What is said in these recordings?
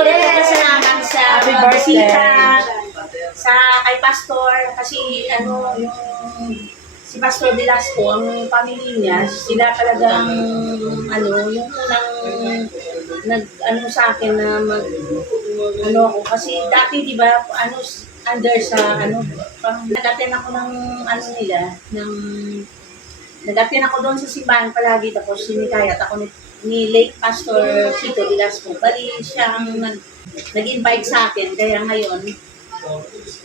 ko rin nagpasalamat sa Happy mga birthday. bisita, sa kay Pastor, kasi ano, yung si Pastor Velasco, ang pamilya niya, sila talagang ano, yung unang nag-ano sa akin na ano ako, kasi dati di ba, ano, under sa, ano, parang nag-attend ako ng, ano nila, ng, nag-attend ako doon sa simbahan palagi, tapos sinikayat ako ni late Pastor Chito Velasco. Bali, siyang nag-invite sa akin, kaya ngayon,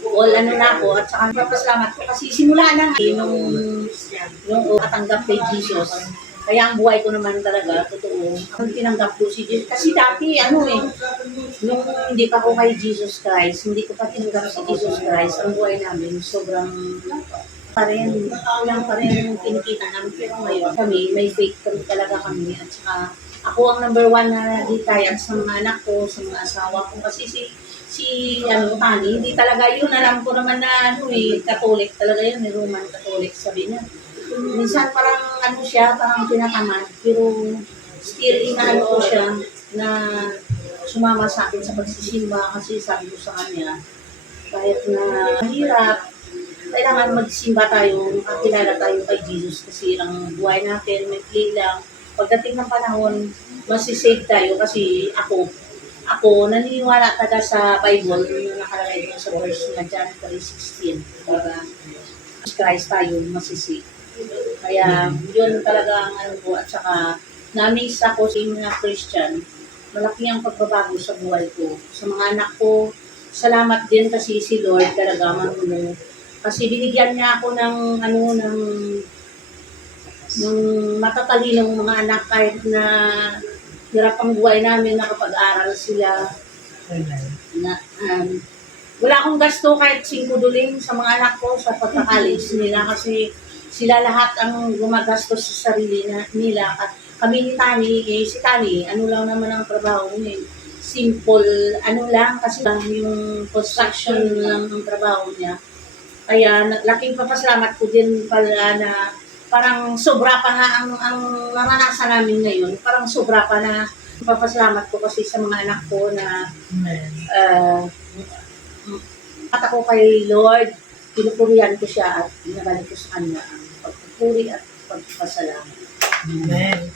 all ano na ako, at saka nagpapasalamat ko kasi simula na nga, nung katanggap kay Jesus. Kaya ang buhay ko naman talaga, totoo, ang tinanggap ko si Jesus. Kasi dati, ano eh, nung hindi pa ako kay Jesus Christ, hindi ko pa tinanggap si Jesus Christ, ang buhay namin, sobrang pa rin, kulang pa rin yung kinikita namin. Pero ngayon kami, may faith kami talaga kami. At saka, ako ang number one na hikayat sa mga anak ko, sa mga asawa ko. Kasi si ano, Tani, hindi talaga yun. Alam ko naman na, ano eh, Catholic talaga yun, may Roman Catholic, sabi niya. Minsan parang, ano siya, parang tinatamad. Pero, still, inaano ko siya na sumama sa akin sa pagsisimba kasi sabi ko sa kanya, kahit na mahirap, kailangan magsimba tayo, makakilala tayo kay Jesus kasi ang buhay natin, may lang. Pagdating ng panahon, masisave tayo kasi ako naniniwala talaga sa Bible na nakalagay doon sa verse na John 3:16. Para Christ tayo masisave. Kaya yun talaga ang ano ko at saka na-amaze ako sa mga Christian. Malaki ang pagbabago sa buhay ko. Sa mga anak ko, salamat din kasi si Lord talaga marunong. Kasi binigyan niya ako ng ano ng matatalinong mga anak kahit na hirap ang buhay namin nakapag-aral sila na wala akong gasto kahit 5 duling sa mga anak ko sa pagka-college nila kasi sila lahat ang gumagastos sa sarili nila at kami ni Tani, si Tani, ano lang naman ang trabaho niya, simple, ano lang kasi lang yung construction lang ang trabaho niya. Kaya laking papasalamat ko din pala na parang sobra pa nga ang naranasan namin ngayon. Parang sobra pa na papasalamat ko kasi sa mga anak ko na at ako kay Lord, pinupurihan ko siya at binabalik ko sa kanya ang pagpupuri at pagpasalamat. Amen.